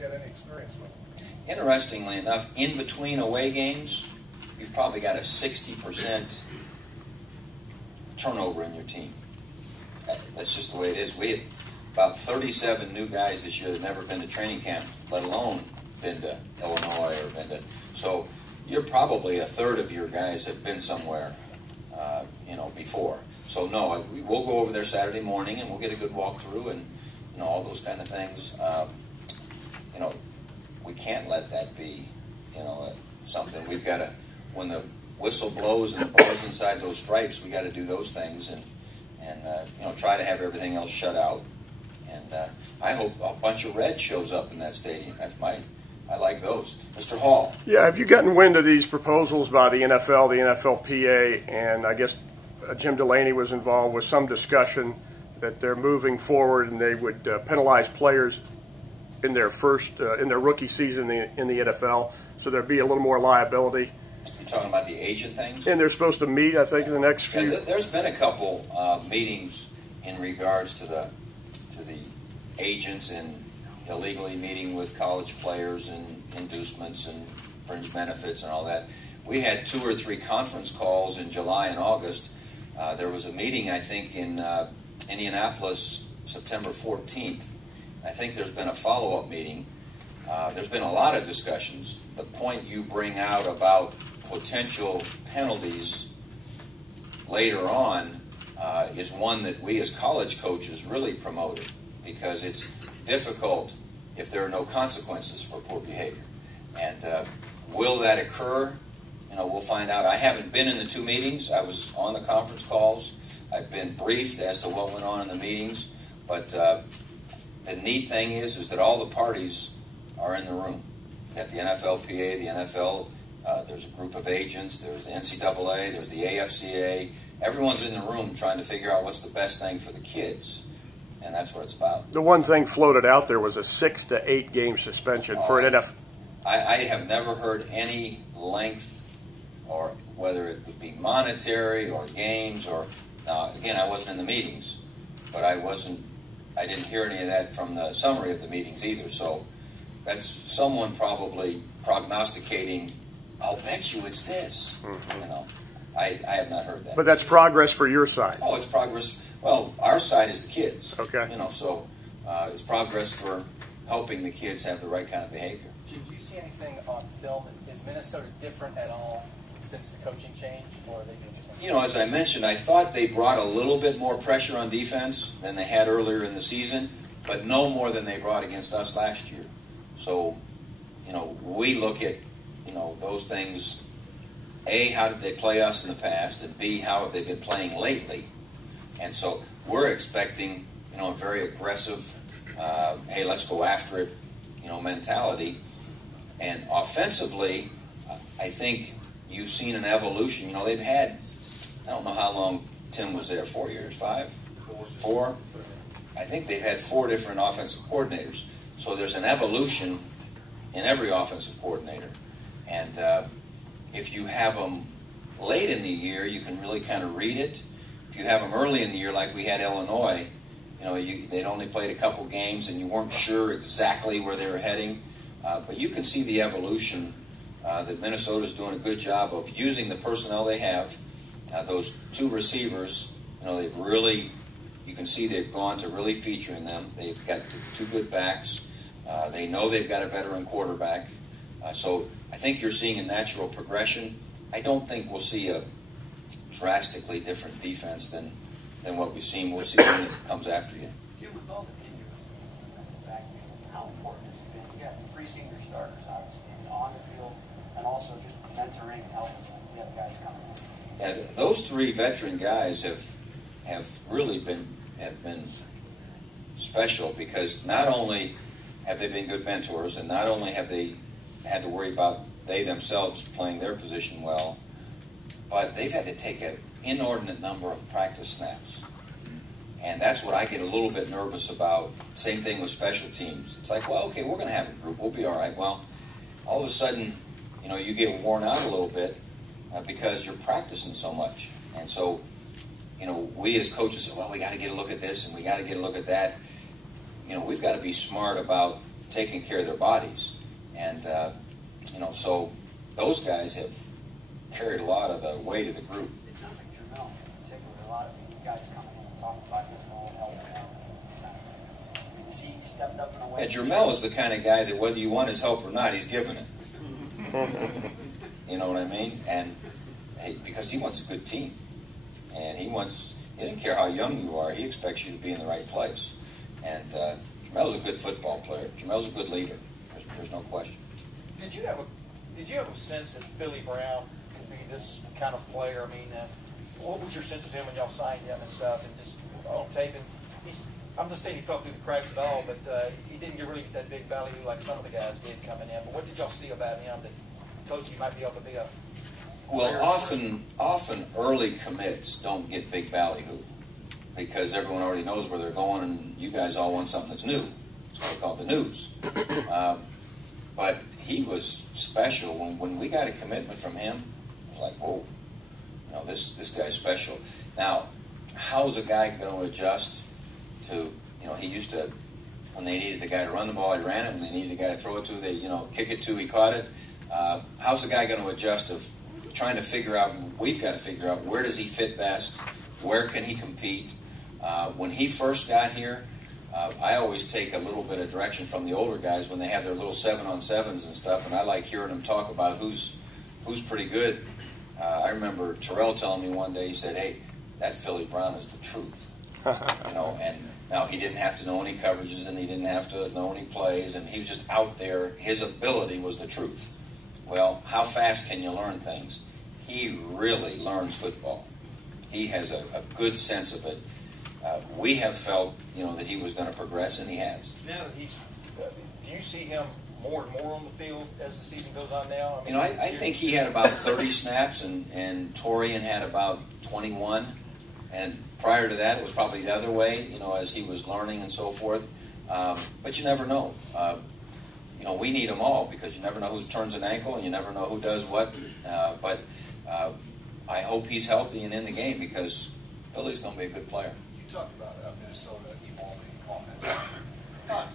he's had any experience with them. Interestingly enough, in between away games, you've probably got a 60% turnover in your team. That's just the way it is. We had about 37 new guys this year that never been to training camp, let alone been to Illinois or been to. So you're probably a third of your guys have been somewhere, before. So no, we'll go over there Saturday morning and we'll get a good walkthrough and all those kind of things. We can't let that be, something. We've got to, when the whistle blows and the ball's inside those stripes, we got to do those things and try to have everything else shut out. And I hope a bunch of red shows up in that stadium. I like those. Mr. Hall. Yeah, have you gotten wind of these proposals by the NFL, the NFLPA, and I guess Jim Delaney was involved with some discussion that they're moving forward and they would penalize players in their in their rookie season in the NFL, so there'd be a little more liability. You're talking about the agent things? And they're supposed to meet, I think, in the next few. Yeah, there's been a couple meetings in regards to the agents and illegally meeting with college players and inducements and fringe benefits and all that. We had 2 or 3 conference calls in July and August. There was a meeting, I think, in Indianapolis, September 14th. I think there's been a follow-up meeting. There's been a lot of discussions. The point you bring out about potential penalties later on is one that we as college coaches really promoted, because it's difficult if there are no consequences for poor behavior. And will that occur? We'll find out. I haven't been in the 2 meetings. I was on the conference calls. I've been briefed as to what went on in the meetings. But the neat thing is that all the parties are in the room. You got the NFLPA, the NFL, there's a group of agents, there's the NCAA, there's the AFCA. Everyone's in the room trying to figure out what's the best thing for the kids. And that's what it's about. The one thing floated out there was a 6 to 8 game suspension for an NFL. I have never heard any length, or whether it would be monetary or games, or again, I wasn't in the meetings, but I didn't hear any of that from the summary of the meetings either. So that's someone probably prognosticating, I'll bet you it's this. I have not heard that. But that's progress for your side. Oh, it's progress. Well, our side is the kids. Okay. So it's progress for helping the kids have the right kind of behavior. Jim, do you see anything on film? Is Minnesota different at all since the coaching change, or are they doing the same? As I mentioned, I thought they brought a little bit more pressure on defense than they had earlier in the season, but no more than they brought against us last year. So, we look at, those things. A, how did they play us in the past? And B, how have they been playing lately? And so we're expecting, a very aggressive, hey, let's go after it, mentality. And offensively, I think you've seen an evolution. They've had, I don't know how long Tim was there, 4 years, 5? 4? I think they've had 4 different offensive coordinators. So there's an evolution in every offensive coordinator. And if you have them late in the year, you can really kind of read it. If you have them early in the year, like we had Illinois, they'd only played a couple games and you weren't sure exactly where they were heading. But you can see the evolution that Minnesota's doing a good job of using the personnel they have. Those 2 receivers, they've really, you can see they've gone to really featuring them. They've got 2 good backs. They know they've got a veteran quarterback. So I think you're seeing a natural progression. I don't think we'll see a drastically different defense than what we've seen. We'll see when it comes after you. Jim, with all the injuries, how important has it been? You got 3 senior starters, obviously, on the field, and also just mentoring and helping the other guys coming in. Yeah, those 3 veteran guys have really been special, because not only have they been good mentors, and not only have they had to worry about they themselves playing their position well, but they've had to take an inordinate number of practice snaps. And that's what I get a little bit nervous about. Same thing with special teams. It's like, well, okay, we're going to have a group. We'll be all right. Well, all of a sudden, you get worn out a little bit because you're practicing so much. And so, we as coaches say, well, we got to get a look at this and we got to get a look at that. We've got to be smart about taking care of their bodies. And, so those guys have carried a lot of the weight of the group. It sounds like Jermel, in particular, a lot of guys coming in and talking about his role, helping out. Has he stepped up in a way? Yeah, Jermel is the kind of guy that whether you want his help or not, he's giving it. You know what I mean? And because he wants a good team. And he didn't care how young you are, he expects you to be in the right place. And Jermel's a good football player. Jermel's a good leader. There's no question. Did you have a sense that Philly Brown could be this kind of player? I mean, what was your sense of him when y'all signed him and stuff? And just on tape, and I'm just saying he fell through the cracks at all, but he didn't really get that big value like some of the guys did coming in. But what did y'all see about him that told you he might be able to be a Well, often early commits don't get big value because everyone already knows where they're going, and you guys all want something that's new. It's what we call the news. But he was special. When we got a commitment from him, it was like, whoa, this guy's special. Now, how's a guy going to adjust to, he used to, when they needed a guy to run the ball, he ran it. When they needed a guy to throw it to, they, kick it to, he caught it. How's a guy going to adjust to trying to figure out, we've got to figure out where does he fit best, where can he compete. When he first got here, I always take a little bit of direction from the older guys when they have their little 7-on-7s and stuff, and I like hearing them talk about who's pretty good. I remember Terrell telling me one day, he said, hey, that Philly Brown is the truth. And now he didn't have to know any coverages and he didn't have to know any plays, and he was just out there. His ability was the truth. Well, how fast can you learn things? He really learns football. He has a good sense of it. We have felt, that he was going to progress, and he has. Now that do you see him more and more on the field as the season goes on now? I think he had about 30 snaps, and Torian had about 21. And prior to that, it was probably the other way, as he was learning and so forth. But you never know. We need them all because you never know who turns an ankle and you never know who does what. But I hope he's healthy and in the game because Philly's going to be a good player. You talked about Minnesota evolving offense.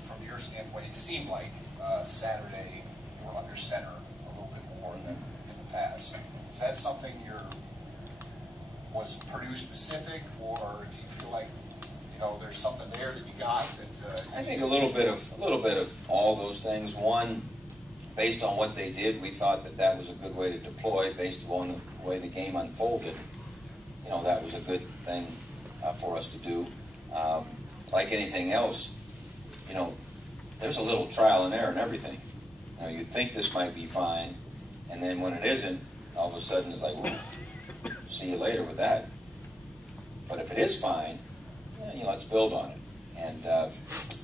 From your standpoint, it seemed like Saturday you were under center a little bit more than in the past. Is that something was Purdue specific, or do you feel like there's something there that you got that? I think a little bit of all those things. One, based on what they did, we thought that was a good way to deploy. Based on the way the game unfolded, that was a good thing for us to do. Like anything else, there's a little trial and error in everything. You think this might be fine, and then when it isn't, all of a sudden it's like, well, see you later with that. But if it is fine, let's build on it. And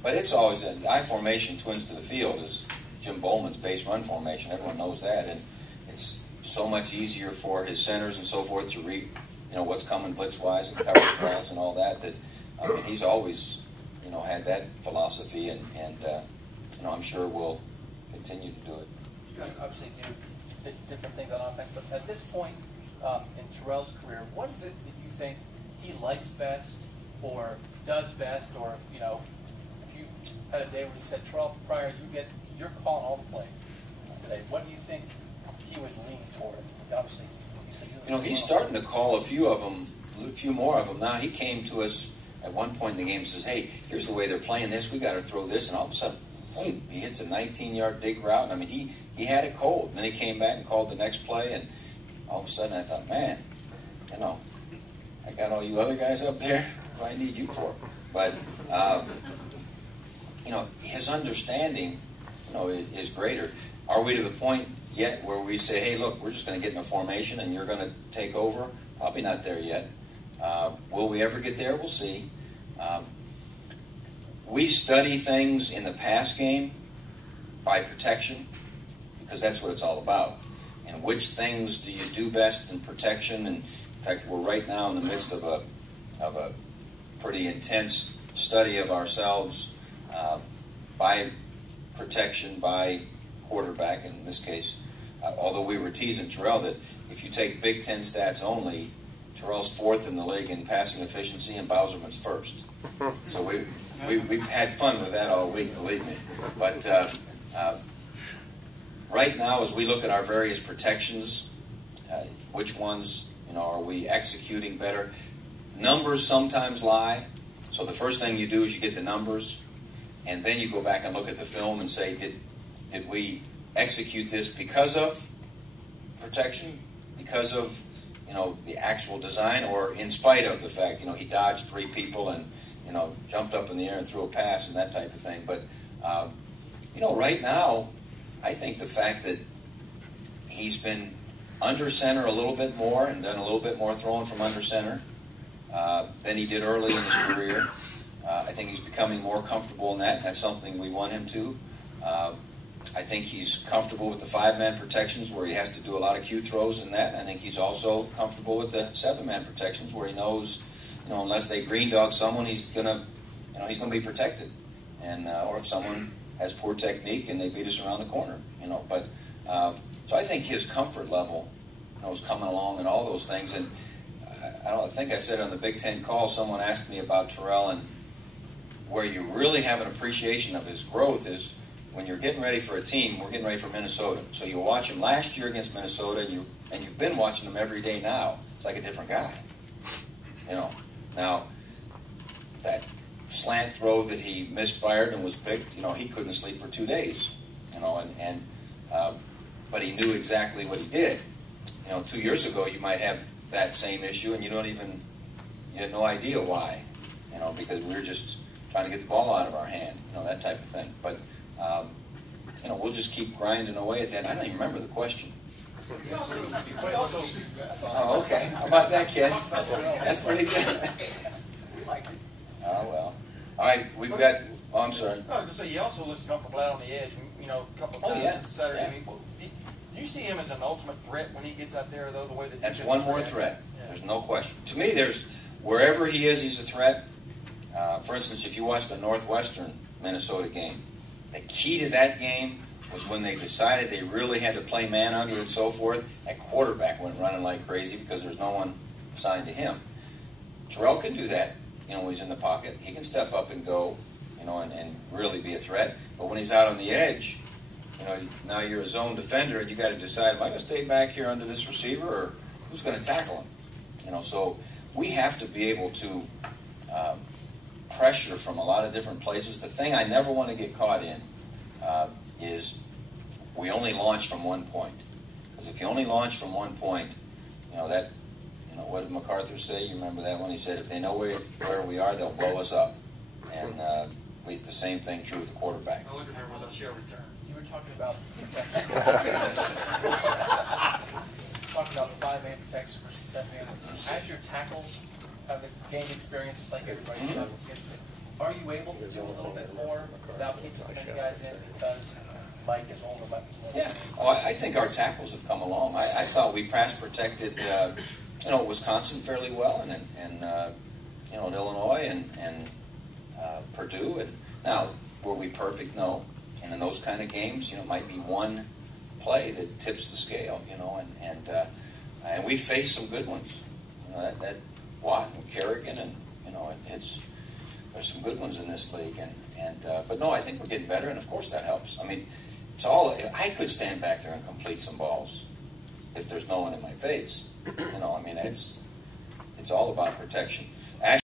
but it's always the I formation, twins to the field, is Jim Bowman's base run formation. Everyone knows that, and it's so much easier for his centers and so forth to read, what's coming blitz-wise and coverage-wise and all that. He's always, had that philosophy, and I'm sure we'll continue to do it. You guys obviously do different things on offense, but at this point in Terrell's career, what is it that you think he likes best or does best, or if you had a day where you said, Terrell, you're calling all the plays today, what do you think he would lean toward? Obviously, he's starting to call a few more of them now. He came to us at one point in the game and says, hey, here's the way they're playing this, we got to throw this, and all of a sudden, boom, he hits a 19-yard dig route. And he had it cold. And then he came back and called the next play, and all of a sudden I thought, man, I got all you other guys up there. What do I need you for? But his understanding, is greater. Are we to the point yet where we say, hey, look, we're just going to get in a formation and you're going to take over? Probably not there yet. Will we ever get there? We'll see. We study things in the pass game by protection because that's what it's all about. And which things do you do best in protection? And in fact, we're right now in the midst of a pretty intense study of ourselves by protection, by quarterback in this case. Although we were teasing Terrell that if you take Big Ten stats only, Terrell's fourth in the league in passing efficiency, and Bauserman's first. So we've had fun with that all week, believe me. But right now, as we look at our various protections, which ones, are we executing better? Numbers sometimes lie. So the first thing you do is you get the numbers, and then you go back and look at the film and say, did we execute this because of protection, because of the actual design, or in spite of the fact he dodged 3 people and jumped up in the air and threw a pass and that type of thing. But right now, I think the fact that he's been under center a little bit more and done a little bit more throwing from under center than he did early in his career. I think he's becoming more comfortable in that, and that's something we want him to. I think he's comfortable with the 5-man protections where he has to do a lot of cue throws in that. And I think he's also comfortable with the 7-man protections where he knows, unless they green dog someone, he's gonna be protected. And or if someone has poor technique and they beat us around the corner, But so I think his comfort level, is coming along and all those things. And I think I said on the Big Ten call, someone asked me about Terrell, and where you really have an appreciation of his growth is when you're getting ready for a team. We're getting ready for Minnesota. So you watch him last year against Minnesota, and you've been watching him every day now. It's like a different guy. Now, that slant throw that he misfired and was picked, he couldn't sleep for 2 days. But he knew exactly what he did. 2 years ago, you might have that same issue, and you had no idea why. Because we were just trying to get the ball out of our hand, that type of thing. But we'll just keep grinding away at that. I don't even remember the question. Oh, okay. How about that, kid? That's pretty good. Oh, well. All right, we've got... Oh, I'm sorry. I was going to say, he also looks comfortable out on the edge, a couple of times Saturday. Yeah. I mean, do you see him as an ultimate threat when he gets out there, though, the way that... That's one more threat. Yeah. There's no question. To me, wherever he is, he's a threat. For instance, if you watch the Northwestern Minnesota game, the key to that game was when they decided they really had to play man under and so forth. That quarterback went running like crazy because there's no one assigned to him. Terrell can do that, when he's in the pocket. He can step up and go, and really be a threat. But when he's out on the edge, now you're a zone defender, and you got to decide: am I going to stay back here under this receiver, or who's going to tackle him? So we have to be able to pressure from a lot of different places. The thing I never want to get caught in is we only launch from one point. Because if you only launch from one point, what did MacArthur say? You remember that one? He said, if they know where we are, they'll blow us up. And the same thing true with the quarterback. I look at her was a shell return. You were talking about talking about 5-man protection versus 7-man. As your tackles have gained experience, just like everybody tackles gets to, are you able to do a little bit more without keeping as many guys in because Mike is older, Mike is more? Yeah, I think our tackles have come along. I thought we pass protected, Wisconsin fairly well, and Illinois and Purdue. And now, were we perfect? No. And in those kind of games, it might be one play that tips the scale, and we faced some good ones. That Watt and Kerrigan, and there's some good ones in this league. But no, I think we're getting better, and of course that helps. I mean, I could stand back there and complete some balls if there's no one in my face. It's all about protection.